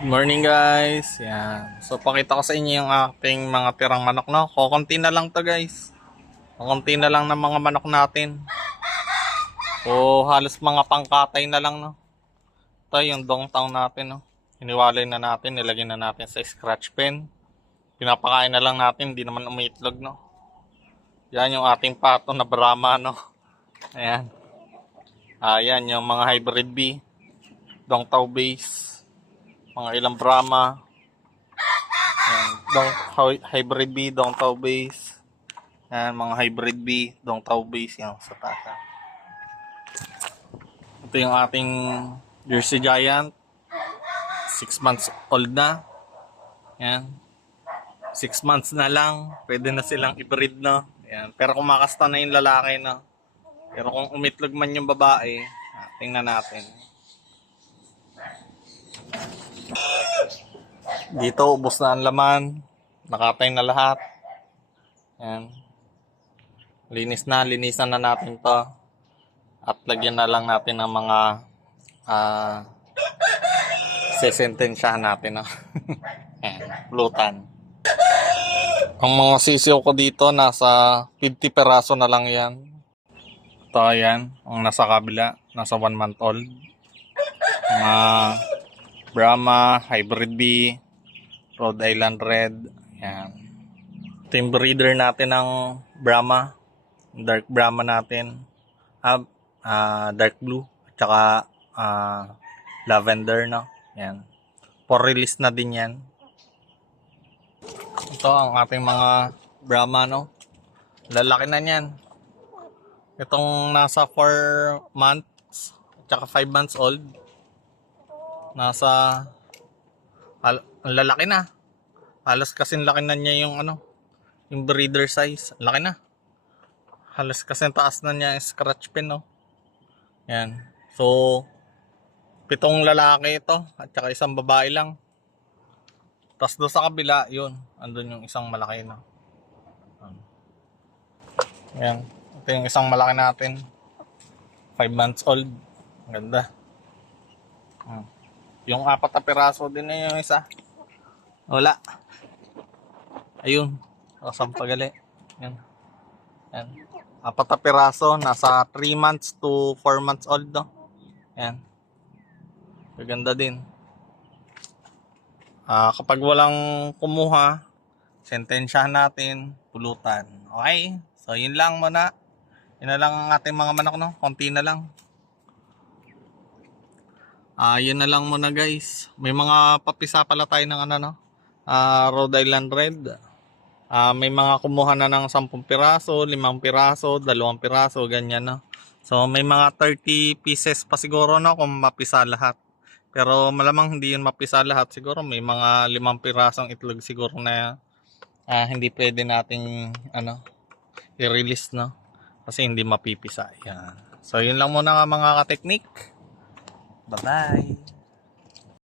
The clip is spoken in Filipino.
Morning guys. Yan. So pakita ko sa inyo yung ating mga tirang manok, no. Kokonti na lang to guys. Kokonti na lang ng mga manok natin. So halos mga pangkatay na lang, no. Ito yung dongtang natin, no. Hiniwalay na natin, nilagay na natin sa scratch pen. Pinapakain na lang natin, hindi naman umiitlog, no. Yan yung ating pato na Brahma, no. Ayan. Ayan yung mga hybrid bee, dongtaw base, mga ilang Brahma. Hybrid bee, dongtaw base. Yan, mga hybrid bee, dongtaw base yan sa tata. Ito yung ating Jersey Giant. 6 months old na. Yan. 6 months na lang. Pwede na silang i-breed, no? Yan. Pero kumakasta na yung lalaki, no? Pero kung umitlog man yung babae, tingnan natin. Dito, ubos na ang laman. Nakatay na lahat. Yan. Linisan na natin to. At lagyan na lang natin ng mga sesentensyahan natin, no? Yan, pulutan. Ang mga sisiyo ko dito, nasa 50 peraso na lang yan. Ito, yan. Ang nasa kabila, nasa 1 month old. Mga Brahma, Hybrid bee, Rhode Island Red. Yan. Ito yung breeder natin ng Brahma. Dark Brahma natin. Dark blue. At saka lavender, no? Yan. For release na din yan. Ito ang ating mga Brahma, no? Lalaki na yan. Itong nasa 4 months at saka 5 months old. Nasa ang lalaki na. Halos kasing laki na niya yung yung breeder size. Laki na. Halos kasing taas na niya yung scratch pen, no? Yan. So 7 lalaki ito at saka isang babae lang. Tapos doon sa kabila, yun. Andun yung isang malaki, no? Yan. Ito yung isang malaki natin. 5 months old. Ganda. Yung 4 na piraso din na yung isa. Wala. Ayun. Kasampagali. Yan. Yan. 4 na piraso. Nasa 3 months to 4 months old, no? Yan. Ganda din. Kapag walang kumuha, sentensyahan natin, pulutan. Okay? So, yun lang muna. Yun na lang ang ating mga manok, no? Konti na lang. Yun na lang muna, guys. May mga papisa pala tayo ng Rhode Island Red. May mga kumuha na ng 10 piraso, 5 piraso, 2 piraso, ganyan, no? So, may mga 30 pieces pa siguro, no? Kung mapisa lahat. Pero malamang hindi yun mapisa lahat. Siguro may mga 5 pirasong itlog siguro na hindi pwede nating i-release, no? Kasi hindi mapipisa. Yan. So, yun lang muna mga ka-technique. Bye-bye.